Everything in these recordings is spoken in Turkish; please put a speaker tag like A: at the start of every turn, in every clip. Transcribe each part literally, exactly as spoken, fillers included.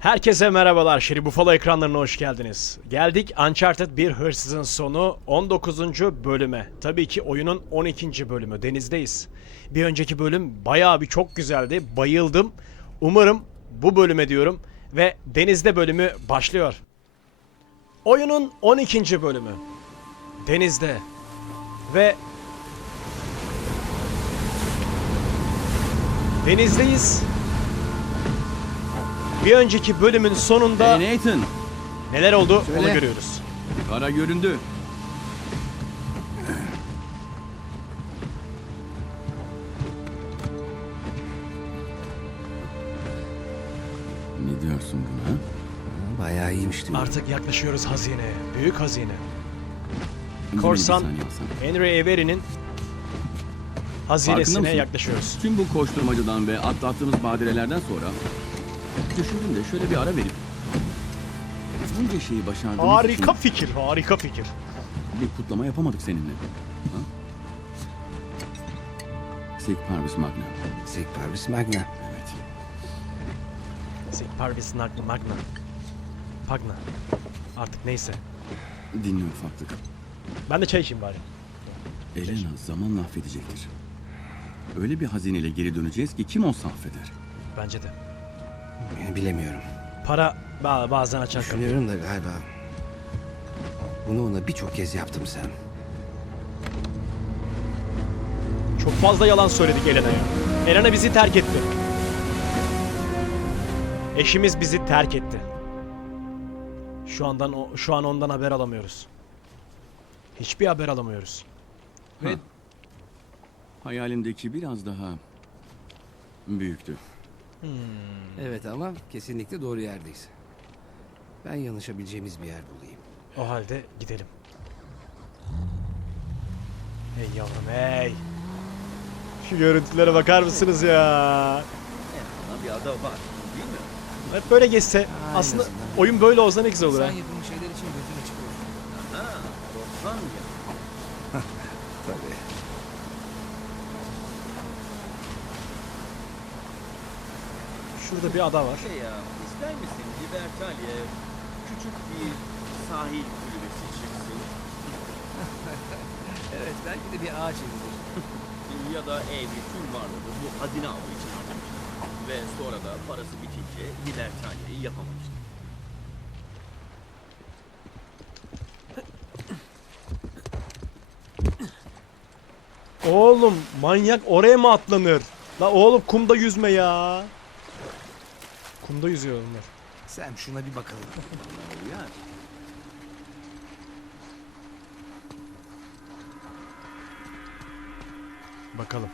A: Herkese merhabalar. Şeri Buffalo ekranlarına hoş geldiniz. Geldik Uncharted bir hırsızın sonu on dokuzuncu bölüme. Tabii ki oyunun on ikinci bölümü. Denizdeyiz. Bir önceki bölüm bayağı bir çok güzeldi. Bayıldım. Umarım bu bölüme diyorum ve denizde bölümü başlıyor. Oyunun on ikinci bölümü. Denizde. Ve denizdeyiz. Bir önceki bölümün sonunda
B: Hey Nathan,
A: neler oldu
B: Söyle.
A: onu görüyoruz.
B: para göründü. Ne diyorsun buna?
C: Bayağı iyiymiş diyorum.
A: Artık yaklaşıyoruz hazineye. Büyük hazine.
B: Yine
A: Korsan
B: bir saniye alsana.
A: Henry Avery'nin
B: Farkında
A: hazinesine
B: mısın?
A: yaklaşıyoruz.
B: Tüm bu koşturmacadan ve atlattığımız badirelerden sonra düşündüm de şöyle bir ara verip bunca şeyi başardığımız
A: Harika
B: için
A: fikir, harika fikir.
B: bir kutlama yapamadık seninle. Ha? Sic Parvis Magna.
C: Sic Parvis Magna.
B: Evet.
A: Sic Parvis Magna Magna. Pagna. Artık neyse.
B: Dinle ufaklık.
A: Ben de çay içeyim bari.
B: Elena zamanla affedecektir. Öyle bir hazineyle geri döneceğiz ki kim olsa affeder.
A: Bence de.
C: Bilemiyorum.
A: Para ba- bazen açar kapıyı.
C: Düşünüyorum da galiba. Bunu ona birçok kez yaptım sen.
A: Çok fazla yalan söyledik Elena'ya. Elena bizi terk etti. Eşimiz bizi terk etti. Şu andan o- şu an ondan haber alamıyoruz. Hiçbir haber alamıyoruz.
B: Ve hayalimdeki biraz daha büyüktü.
C: Evet ama kesinlikle doğru yerdeyiz. Ben yanlışabileceğimiz bir yer bulayım.
A: O halde gidelim. Hey yavrum hey. Şu görüntülere bakar mısınız ya?
D: Bir ada var, değil mi?
A: Hep böyle geçse
C: en
A: aslında
C: azından.
A: oyun böyle olsa ne güzel olur ha.
C: yapılmış şeyler için gözüne çıkıyorsun.
D: Ha, doksan ya.
C: Tabii.
A: Şurada bir ada var.
D: Şey ya, ister misin Libertalia küçük bir sahil kulübesi çıksın?
C: Evet belki de bir ağaç evidir.
D: Ya da evli tüm varlığı bu hazine avı için harcamış. Ve sonra da parası bitince Libertalia'yı yapamamıştı.
A: Oğlum manyak oraya mı atlanır? La oğlum kumda yüzme ya. Kumda yüzüyor onlar.
C: Sen şuna bir bakalım.
D: Uyar.
A: Bakalım.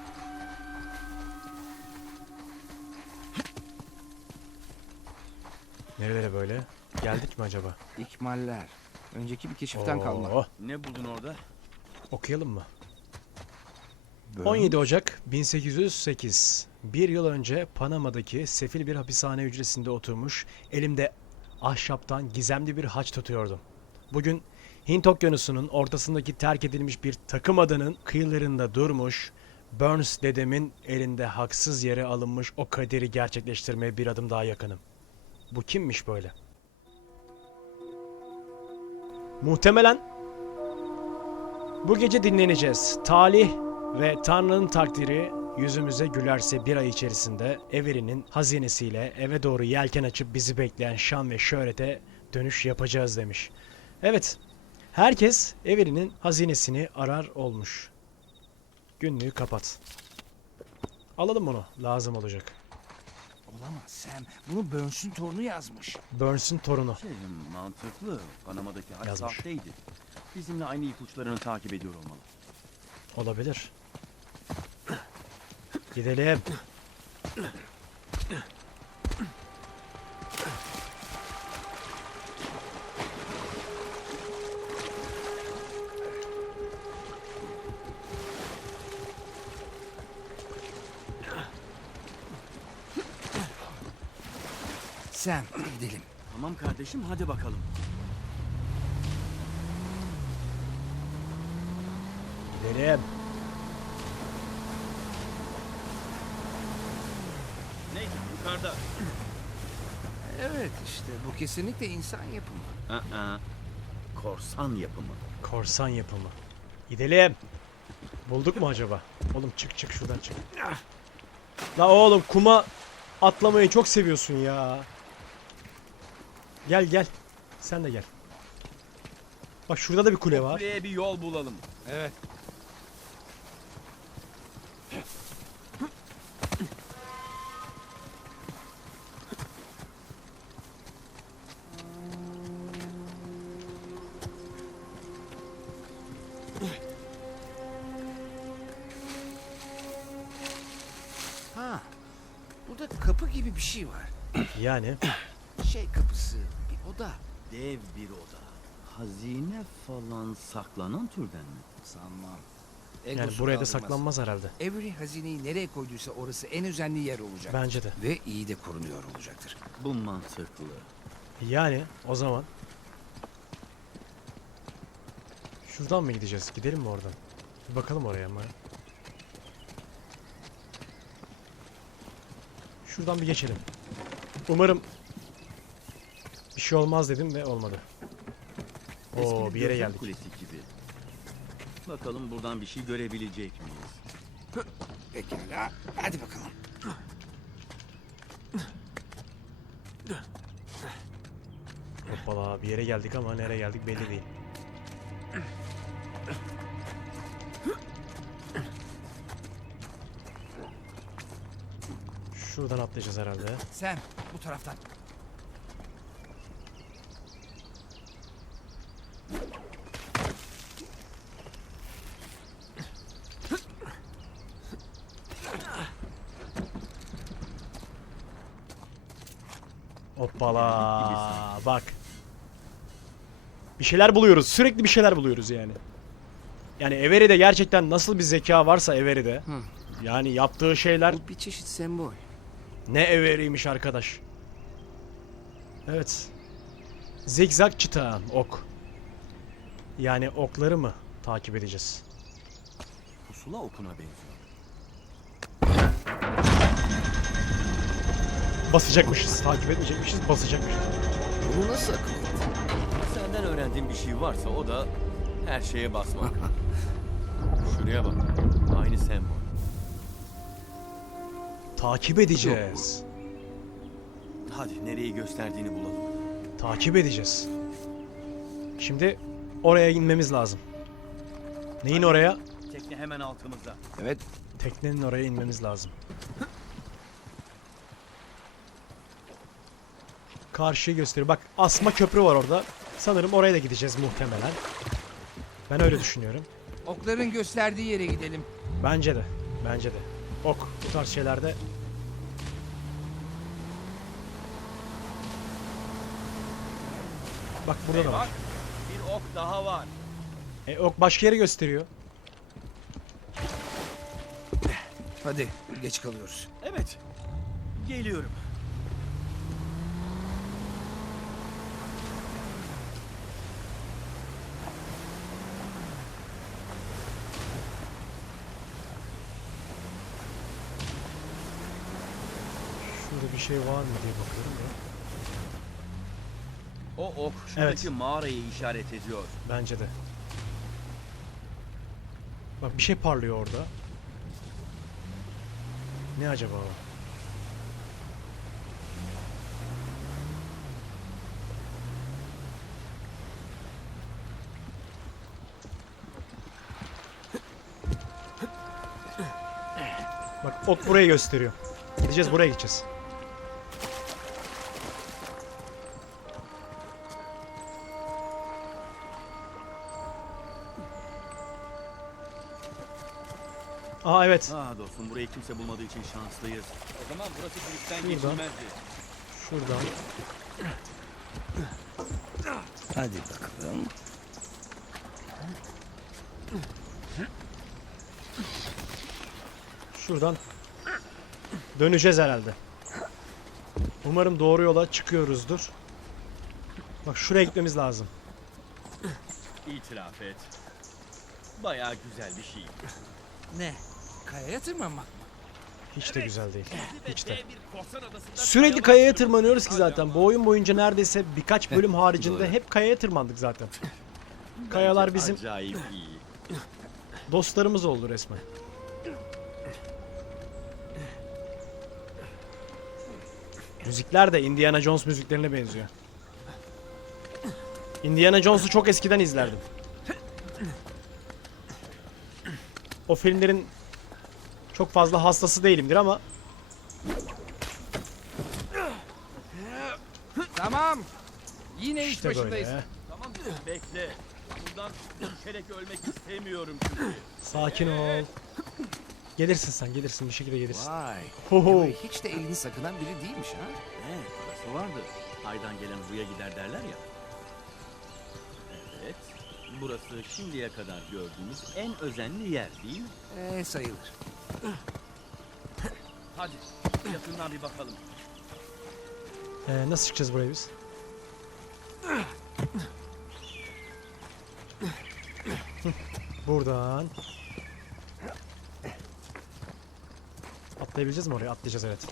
A: Nerelere böyle? Geldik mi acaba?
C: İkmaller. Önceki bir keşiften
A: Oo,
C: kalma.
D: Ne buldun orada?
A: okuyalım mı?
C: Böyle.
A: on yedi Ocak bin sekiz yüz sekiz. Bir yıl önce Panama'daki sefil bir hapishane hücresinde oturmuş, elimde ahşaptan gizemli bir haç tutuyordum. Bugün Hint Okyanusu'nun ortasındaki terk edilmiş bir takım adanın kıyılarında durmuş, Burns dedemin elinde haksız yere alınmış o kaderi gerçekleştirmeye bir adım daha yakınım. Bu kimmiş böyle? Muhtemelen bu gece dinleneceğiz. Talih ve Tanrı'nın takdiri yüzümüze gülerse bir ay içerisinde Avery'nin hazinesiyle eve doğru yelken açıp bizi bekleyen şan ve şöhrete dönüş yapacağız demiş. Evet, herkes Avery'nin hazinesini arar olmuş. Günlüğü kapat. Alalım bunu, lazım olacak.
C: Olamaz Sam. Bunu Burns'ün torunu yazmış.
A: Burns'ün torunu.
D: Şey, mantıklı. Panama'daki haç
A: Yazmış.
D: sahteydi. Bizimle aynı ipuçlarını takip ediyor olmalı.
A: Olabilir. Gidelim.
C: Sam gidelim.
D: Tamam kardeşim, hadi bakalım.
A: Gidelim.
D: Neyse, yukarıda.
C: Evet işte bu kesinlikle insan yapımı.
D: Aa, korsan yapımı.
A: Korsan yapımı. Gidelim. Bulduk mu acaba? Oğlum çık çık şuradan çık. La oğlum kuma atlamayı çok seviyorsun ya. Gel gel. Sen de gel. Bak şurada da bir kule var.
B: Kuleye bir yol bulalım.
C: Evet. Ha. Burada kapı gibi bir şey var.
A: Yani
C: Şey kapısı, bir oda.
D: Dev bir oda. Hazine falan saklanan türden mi?
C: Sanmam.
A: yani
C: Egosu
A: buraya da
C: kaldırmaz.
A: saklanmaz herhalde.
C: Avery hazineyi nereye koyduysa orası en özenli yer olacak.
A: Bence de.
C: Ve iyi de korunuyor olacaktır.
D: Bu mantıklı.
A: Yani o zaman şuradan mı gideceğiz? Gidelim mi oradan? Bir bakalım oraya ama. Şuradan bir geçelim. Umarım bir şey olmaz dedim ve olmadı.
D: Eski
A: Oo bir yere
D: gözlem
A: geldik.
D: kulesi gibi. Bakalım buradan bir şey görebilecek miyiz?
C: Pekala. Hadi bakalım.
A: Hoppala bir yere geldik ama nereye geldik belli değil. Şuradan atlayacağız herhalde.
C: Sen bu taraftan.
A: Hoppala bak. Bir şeyler buluyoruz. Sürekli bir şeyler buluyoruz yani. Yani Avery'de gerçekten nasıl bir zeka varsa Avery'de.
C: Hı.
A: Yani yaptığı şeyler
C: Bu bir çeşit sembol.
A: ne Avery'ymiş arkadaş. Evet. Zigzag çıtağın ok. Yani okları mı takip edeceğiz?
D: Pusula okuna benziyor.
A: Basacakmışız. Takip etmeyecekmişiz. Basacakmışız.
C: Bunu nasıl akıl ettin?
D: Senden öğrendiğim bir şey varsa o da her şeye basmak. Şuraya bak. Aynı sembol.
A: Takip edeceğiz.
D: Hadi nereyi gösterdiğini bulalım.
A: Takip edeceğiz. Şimdi oraya inmemiz lazım. Neyin oraya?
D: Tekne hemen altımızda.
C: Evet.
A: Teknenin oraya inmemiz lazım. Karşıyı gösteriyor. Bak asma köprü var orada. Sanırım oraya da gideceğiz muhtemelen. Ben öyle düşünüyorum.
C: Okların gösterdiği yere gidelim.
A: Bence de. Bence de. Ok bu tarz şeylerde. Bak burada
D: Hey
A: da var.
D: bak, bir ok daha var.
A: E, ok başka yere gösteriyor.
C: Hadi geç kalıyoruz.
D: Evet. Geliyorum.
A: Şurada bir şey var mı diye bakıyorum da.
D: O ok şuradaki mağarayı işaret ediyor.
A: Bence de. Bak bir şey parlıyor orada. Ne acaba o? Bak ok burayı gösteriyor. Gideceğiz buraya gideceğiz. Aa evet.
D: Ah dostum burayı kimse bulmadığı için şanslıyız. O zaman burası kulüpten
A: Şuradan.
D: geçilmezdi.
A: Şuradan.
C: Hadi bakalım.
A: Şuradan döneceğiz herhalde. Umarım doğru yola çıkıyoruzdur. Bak şuraya gitmemiz lazım.
D: İtiraf et. Bayağı güzel bir şey.
C: Ne? Kayaya tırmanmak mı?
A: Hiç de güzel değil. Hiç de.
D: Dev bir korsan adasında
A: Sürekli kayaya tırmanıyoruz ki zaten. Bu oyun boyunca neredeyse birkaç bölüm haricinde
C: doğru.
A: hep kayaya tırmandık zaten. Kayalar bizim
D: Acayip iyi.
A: dostlarımız oldu resmen. Müzikler de Indiana Jones müziklerine benziyor. Indiana Jones'u çok eskiden izlerdim. O filmlerin çok fazla hastası değilimdir ama
C: Tamam. Yine iş
A: işte
C: başındayız.
A: böyle.
D: Tamam bekle. Buradan düşerek ölmek istemiyorum çünkü.
A: Sakin ol. Gelirsin sen, gelirsin bir şekilde gelirsin.
C: Vay.
A: Ho ho.
C: Joey hiç de elini sakınan biri değilmiş ha.
D: Ne? Parası vardı. Haydan gelen huya gider derler ya. Evet. Burası şimdiye kadar gördüğümüz en özenli yer değil mi?
C: Ee, sayılır.
D: Hadi yakından bir bakalım.
A: Ee, nasıl çıkacağız buraya biz? Buradan. Atlayabileceğiz mi oraya? Atlayacağız, evet.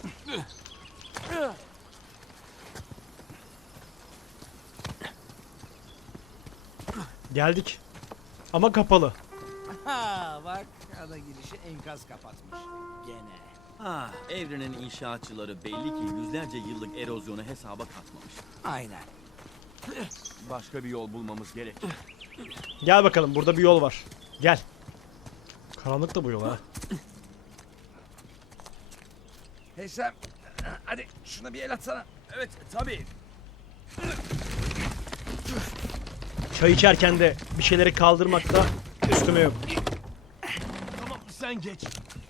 A: Geldik. Ama kapalı.
C: Ha bak ana girişi enkaz kapatmış. Gene.
D: Ah, evrenin inşaatçıları belli ki yüzlerce yıllık erozyonu hesaba katmamış.
C: Aynen.
D: Başka bir yol bulmamız gerek.
A: Gel bakalım, burada bir yol var. Gel. Karanlık da bu yol ha.
C: Hey Sam. Hadi şuna bir el atsana.
D: Evet, tabii.
A: Çay içerken de bir şeyleri kaldırmakta üstüme yok.
D: Tamam, sen geç.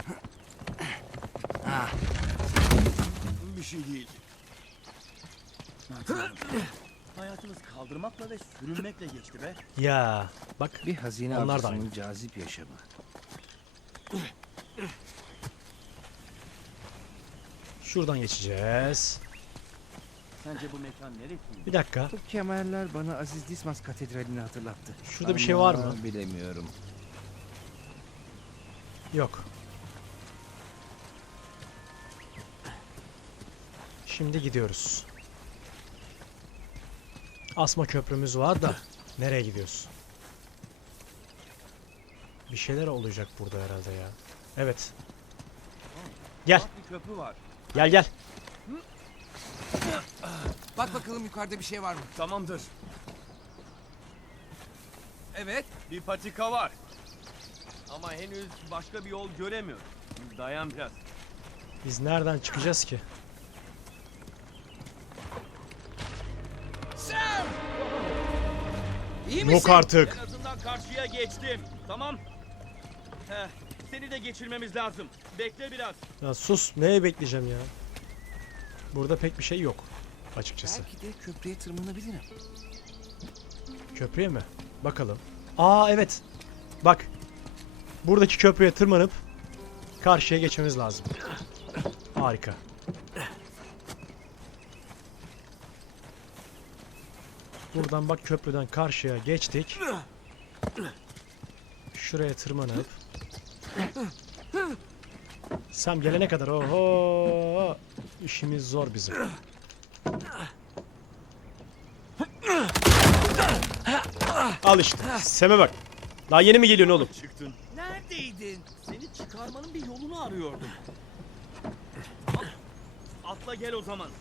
C: Ah.
D: Bir şey değil. Hayatımız kaldırmakla ve sürünmekle geçti be.
A: Ya bak,
C: Bir hazine
A: Onlar da
C: avcısının
A: aynı.
C: cazip yaşamı.
A: şuradan geçeceğiz.
D: Sence bu mekan neresi?
A: Bir dakika.
C: Bu kemerler bana Aziz Dismas Katedrali'ni hatırlattı.
A: Şurada bir şey var mı?
C: Ama bilemiyorum.
A: Yok. Şimdi gidiyoruz. Asma köprümüz var da nereye gidiyoruz? Bir şeyler olacak burada herhalde ya. Evet. Gel,
D: Bak, bir köprü var.
A: gel gel.
C: Bak bakalım yukarıda bir şey var mı?
D: Tamamdır.
C: Evet.
D: Bir patika var. Ama henüz başka bir yol göremiyorum. Dayan biraz.
A: Biz nereden çıkacağız ki?
C: Sam! İyi misin?
A: Yok artık.
D: En azından karşıya geçtim. Tamam. Heh, seni de geçirmemiz lazım. Bekle biraz.
A: Ya sus, neye bekleyeceğim ya? Burada pek bir şey yok açıkçası.
C: Belki de köprüye tırmanabilirim.
A: Köprüye mi? Bakalım. Aa evet. Bak. Buradaki köprüye tırmanıp karşıya geçmemiz lazım. Harika. Buradan bak, köprüden karşıya geçtik. Şuraya tırmanıp Sam gelene kadar oho işimiz zor bizim. Al işte. Sem'e bak. Daha yeni mi geliyorsun oğlum?
D: Çıktın.
C: Neredeydin?
D: Seni çıkarmanın bir yolunu arıyordum. Tamam. Atla gel o zaman.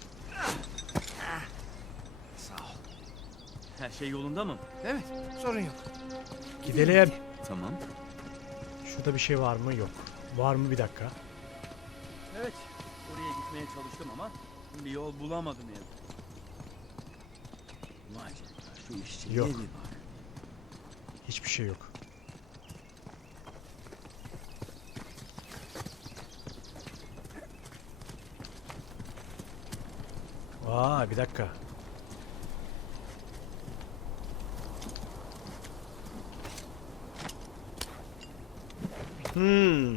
C: Sağ ol.
D: Her şey yolunda mı?
C: Evet, sorun yok.
A: Gidelim.
D: Tamam.
A: Şurada bir şey var mı? Yok. Var mı? Bir dakika.
D: Evet. Oraya gitmeye çalıştım ama bir yol bulamadım ya. Vay canına, şu işçiliğe
A: Yok.
D: bir bak.
A: Hiçbir şey yok. Vay bir dakika. Hmm.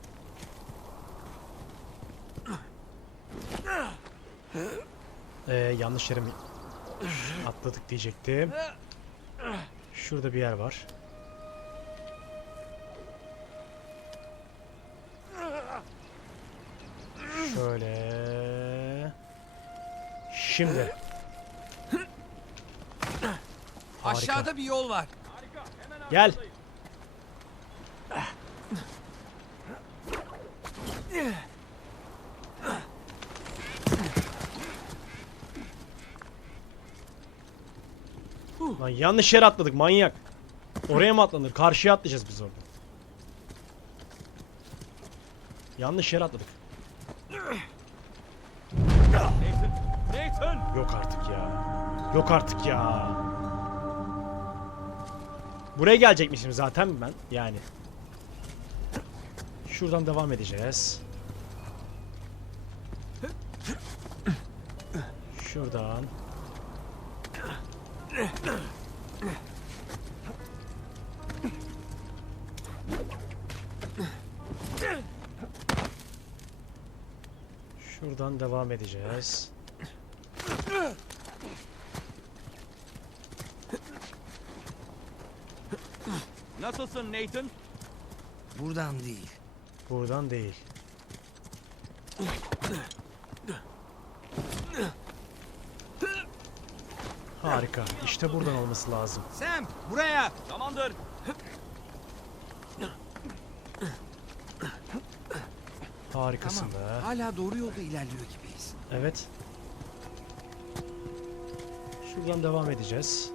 A: Ee, yanlış yere mi atladık diyecektim. Şurada bir yer var. Şöyle. Şimdi. Harika.
C: Aşağıda bir yol var.
A: Gel. Lan yanlış yere atladık manyak. Oraya mı atlanır? Karşıya atlayacağız biz orada. Yanlış yere atladık.
D: Nathan!
A: Yok artık ya. Yok artık ya. Buraya gelecekmişim zaten ben yani. Şuradan devam edeceğiz. Şuradan. Şuradan devam edeceğiz.
D: Nasılsın Nathan?
C: Buradan değil.
A: Buradan değil. Harika. İşte buradan olması lazım.
C: Sam, buraya.
D: Tamamdır.
A: Harikasın
C: Tamam.
A: be.
C: Hala doğru yolda ilerliyor gibiyiz.
A: Evet. Şuradan devam edeceğiz.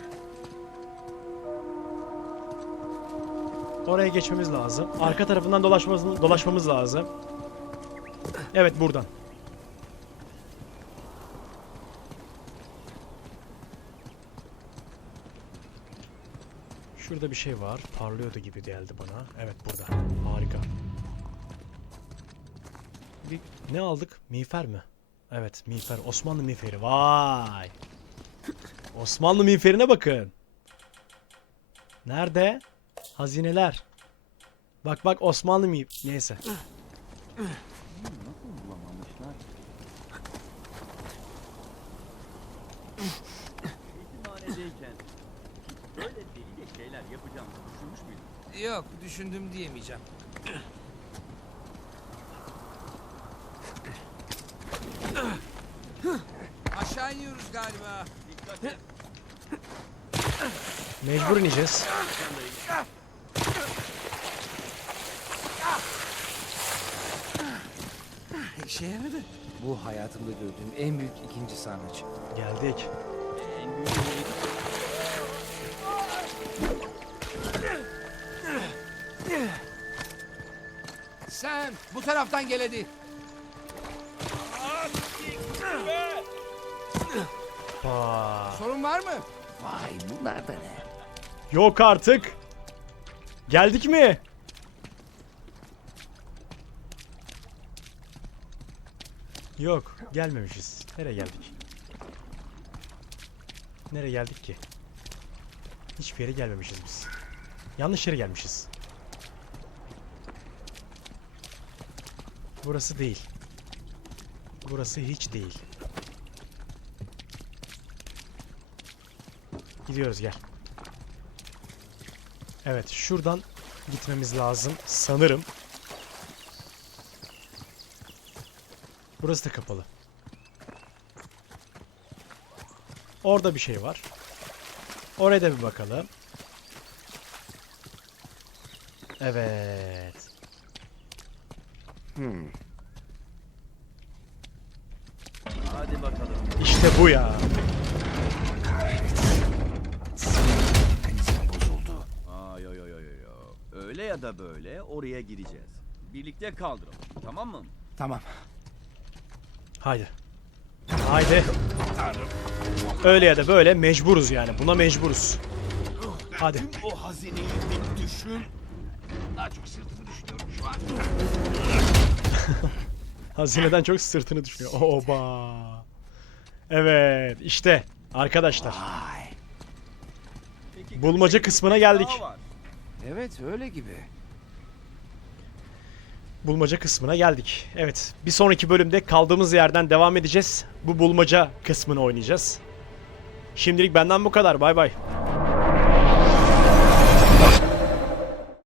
A: Oraya geçmemiz lazım. Arka tarafından dolaşmamız, dolaşmamız lazım. Evet buradan. Şurada bir şey var. Parlıyordu gibi geldi bana. Evet burada. Harika. Bir, ne aldık? Miğfer mi? Evet miğfer. Osmanlı miğferi. Vay. Osmanlı miğferine bakın. Nerede? Hazineler. Bak bak Osmanlı miğfer. Neyse.
D: Eğitimhanedeyken böyle delice şeyler yapacağımızı düşünmüş müydün?
C: Yok, düşündüm diyemeyeceğim. Aşağı iniyoruz galiba.
D: Dikkat et.
A: Mecbur ineceğiz.
C: İşe yaradı. Bu hayatımda gördüğüm en büyük ikinci sarnıç.
A: Geldik.
D: En büyük neydi?
C: Sam, bu taraftan gel hadi.
A: Vay.
C: Sorun var mı? Vay, bunlar da ne?
A: Yok artık. Geldik mi? Yok, gelmemişiz. Nereye geldik? Nereye geldik ki? Hiçbir yere gelmemişiz biz. Yanlış yere gelmişiz. Burası değil. Burası hiç değil. Gidiyoruz gel. Evet şuradan gitmemiz lazım sanırım. Burası da kapalı. Orada bir şey var. Oraya da bir bakalım. Evet.
C: Hmm.
D: Hadi bakalım.
A: İşte bu ya.
C: Mekanizma bozuldu.
D: Aa yo yo yo yo yo. Öyle ya da böyle oraya gideceğiz. Birlikte kaldıralım. Tamam mı?
C: Tamam.
A: Haydi. Haydi. Öyle ya da böyle mecburuz yani. Buna mecburuz. Hadi.
D: O hazineyi bir düşün.
C: Daha çok sırtımı düşünüyorum şu an.
A: Hazineden çok sırtını düşünüyor. Oba. Evet işte arkadaşlar.
C: Vay.
D: Peki,
A: Bulmaca kısmına geldik.
D: daha var.
C: Evet, öyle gibi.
A: Bulmaca kısmına geldik. Evet bir sonraki bölümde kaldığımız yerden devam edeceğiz. Bu bulmaca kısmını oynayacağız. Şimdilik benden bu kadar. Bay bay.